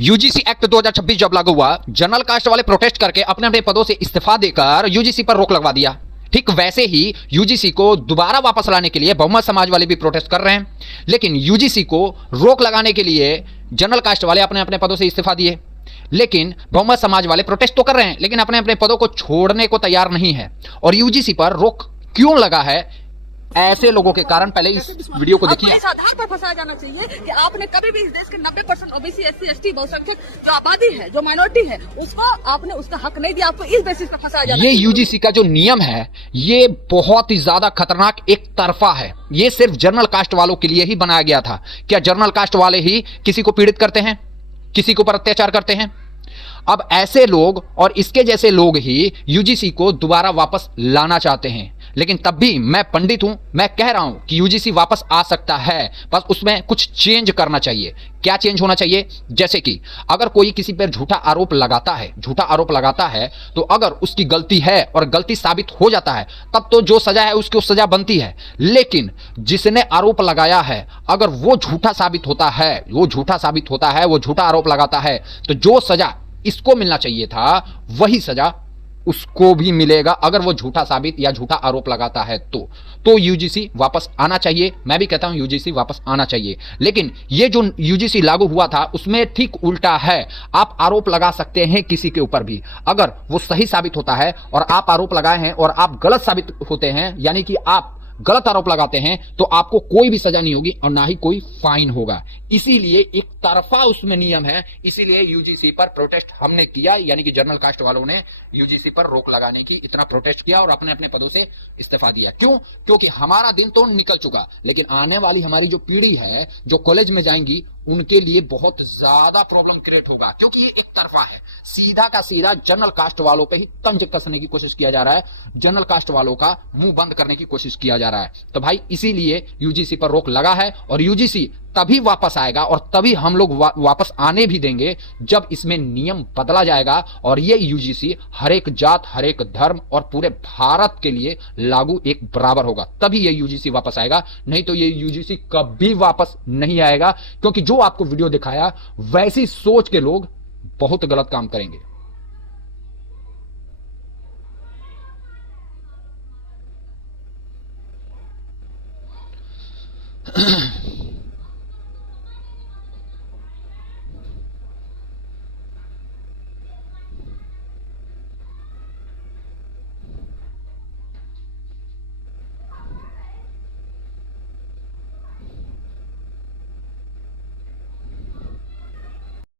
UGC act 2026 जब लागू हुआ, जनरल कास्ट वाले प्रोटेस्ट करके अपने अपने पदों से इस्तीफा देकर यूजीसी पर रोक लगवा दिया। ठीक वैसे ही यूजीसी को दोबारा वापस लाने के लिए बहुमत समाज वाले भी प्रोटेस्ट कर रहे हैं, लेकिन यूजीसी को रोक लगाने के लिए जनरल कास्ट वाले अपने अपने पदों से इस्तीफा दिए। लेकिन बहुमत समाज वाले प्रोटेस्ट तो कर रहे हैं, लेकिन अपने अपने पदों को छोड़ने को तैयार नहीं है। और यूजीसी पर रोक क्यों लगा है, ऐसे लोगों के कारण पहले इस वीडियो को देखिए। इस आधार पर फंसाया जाना चाहिए कि आपने कभी भी इस देश के 90% ओबीसी, एससी, एसटी, बहुसंख्यक जो आबादी है, जो माइनॉरिटी है, उसको आपने उसका हक नहीं दिया। आपको इस बेसिस पर फंसाया जाना ये चाहिए। यूजीसी का जो नियम है, ये बहुत ही ज्यादा खतरनाक एक तरफा है। ये सिर्फ जनरल कास्ट वालों के लिए ही बनाया गया था। क्या जनरल कास्ट वाले ही किसी को पीड़ित करते हैं, किसी के ऊपर अत्याचार करते हैं? अब ऐसे लोग और इसके जैसे लोग ही यूजीसी को दोबारा वापस लाना चाहते हैं। लेकिन तब भी मैं पंडित हूं, मैं कह रहा हूं कि यूजीसी वापस आ सकता है, बस उसमें कुछ चेंज करना चाहिए। क्या चेंज होना चाहिए? जैसे कि अगर कोई किसी पर झूठा आरोप लगाता है तो अगर उसकी गलती है और गलती साबित हो जाता है, तब तो जो सजा है उसकी उस सजा बनती है। लेकिन जिसने आरोप लगाया है, अगर वो झूठा साबित होता है, वो झूठा आरोप लगाता है, तो जो सजा इसको मिलना चाहिए था वही सजा उसको भी मिलेगा, अगर वो झूठा साबित या झूठा आरोप लगाता है तो यूजीसी वापस आना चाहिए। मैं भी कहता हूं यूजीसी वापस आना चाहिए। लेकिन ये जो यूजीसी लागू हुआ था उसमें ठीक उल्टा है। आप आरोप लगा सकते हैं किसी के ऊपर भी, अगर वो सही साबित होता है और आप आरोप लगाए हैं और आप गलत साबित होते हैं, यानी कि आप गलत आरोप लगाते हैं, तो आपको कोई भी सजा नहीं होगी और ना ही कोई फाइन होगा। इसीलिए एक तरफा उसमें नियम है, इसीलिए यूजीसी पर प्रोटेस्ट हमने किया, यानी कि जनरल कास्ट वालों ने यूजीसी पर रोक लगाने की इतना प्रोटेस्ट किया और अपने अपने पदों से इस्तीफा दिया। क्यों? क्योंकि हमारा दिन तो निकल चुका, लेकिन आने वाली हमारी जो पीढ़ी है, जो कॉलेज में जाएंगी, उनके लिए बहुत ज्यादा प्रॉब्लम क्रिएट होगा। क्योंकि ये एक तरफा है, सीधा का सीधा जनरल कास्ट वालों पे ही तंज कसने की कोशिश किया जा रहा है, जनरल कास्ट वालों का मुंह बंद करने की कोशिश किया जा रहा है। तो भाई इसीलिए यूजीसी पर रोक लगा है और यूजीसी तभी वापस आएगा और तभी हम लोग वापस आने भी देंगे जब इसमें नियम बदला जाएगा और ये यूजीसी हर एक जात, हर एक धर्म और पूरे भारत के लिए लागू एक बराबर होगा। तभी ये यूजीसी वापस आएगा, नहीं तो ये यूजीसी कभी वापस नहीं आएगा। क्योंकि जो आपको वीडियो दिखाया, वैसी सोच के लोग बहुत गलत काम करेंगे।